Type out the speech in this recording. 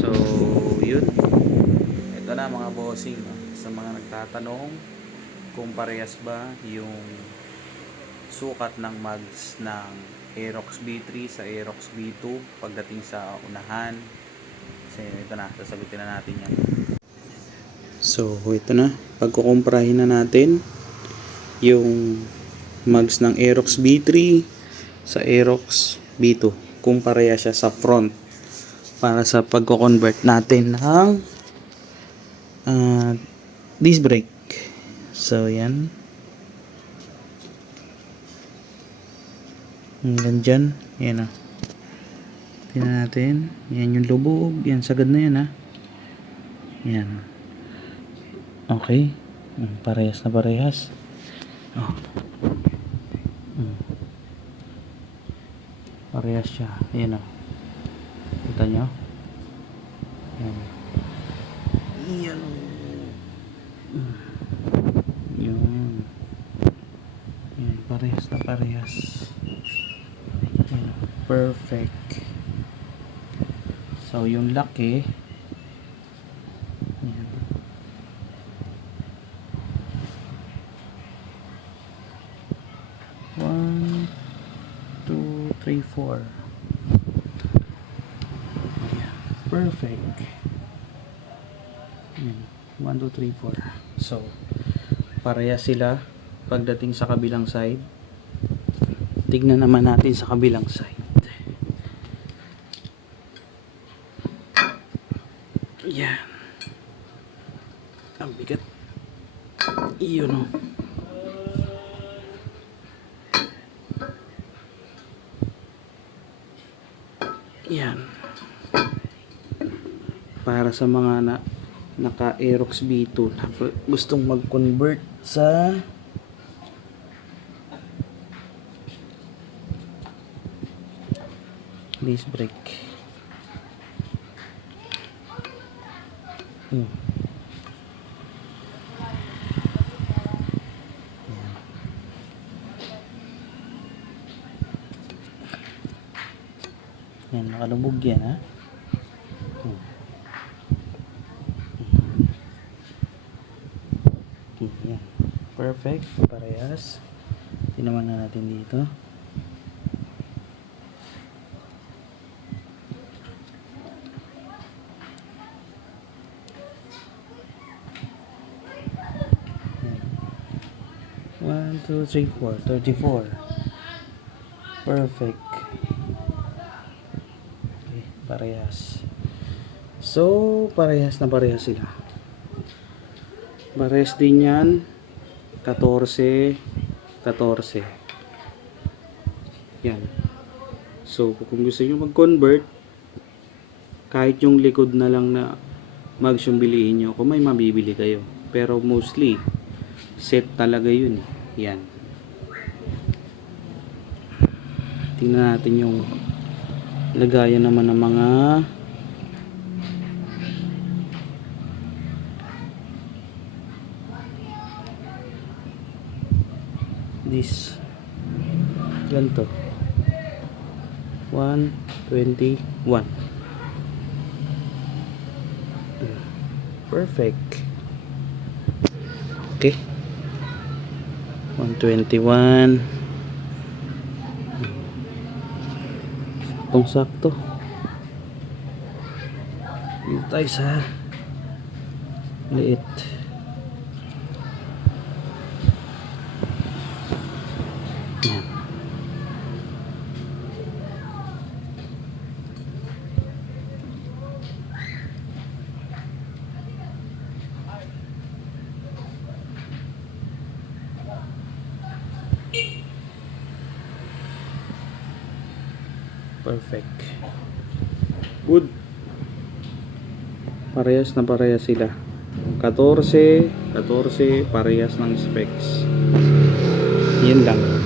So, yun. Ito na mga bossing, no? Sa mga nagtatanong kung parehas ba yung sukat ng mags ng Aerox B3 sa Aerox B2 pagdating sa unahan. Kasi ito na, sasagutin na natin yan. So, ito na. Pagkukumprahin na natin yung mags ng Aerox B3 sa Aerox B2 kung pareha siya sa front para sa pagko-convert natin ng disc brake. So yan, hanggang dyan, yan o. Tingnan natin, yan yung lubog, yan sagad na yan ha. Yan, okay, parehas na parehas. Parehas siya, yan o. Kita nyo? Yan. Yan. Yun. Yan. Parehas na parehas. Yan. Perfect. So, yung laki. Yan. One, two, three, four. Perfect. 1, 2, 3, 4. So, pareha sila pagdating sa kabilang side. Tignan naman natin sa kabilang side. Yan. Ang bigat. Iyon o. Yan. Para sa mga naka Aerox B2 na gustong mag-convert sa disc brake. Yan, nakalubog yan ha. Yan. Perfect. Parehas. Tinaman na natin dito. Yan. 1, 2, 3, 4. 34. Perfect. Okay. Parehas. So, parehas na parehas sila. Parehas din yan 14 14 yan. So kung gusto nyo mag-convert, kahit yung likod na lang na mags yung bilihin nyo, kung may mabibili kayo, pero mostly set talaga yun. Yan, tingnan natin yung lagayan naman ng mga this ganito 121. Perfect. Okay, 121 saktong sakto. Dito tayo sa liit. Yan. Perfect. Good. Parehas na parehas sila. 14 parehas ng specs. Yan lang.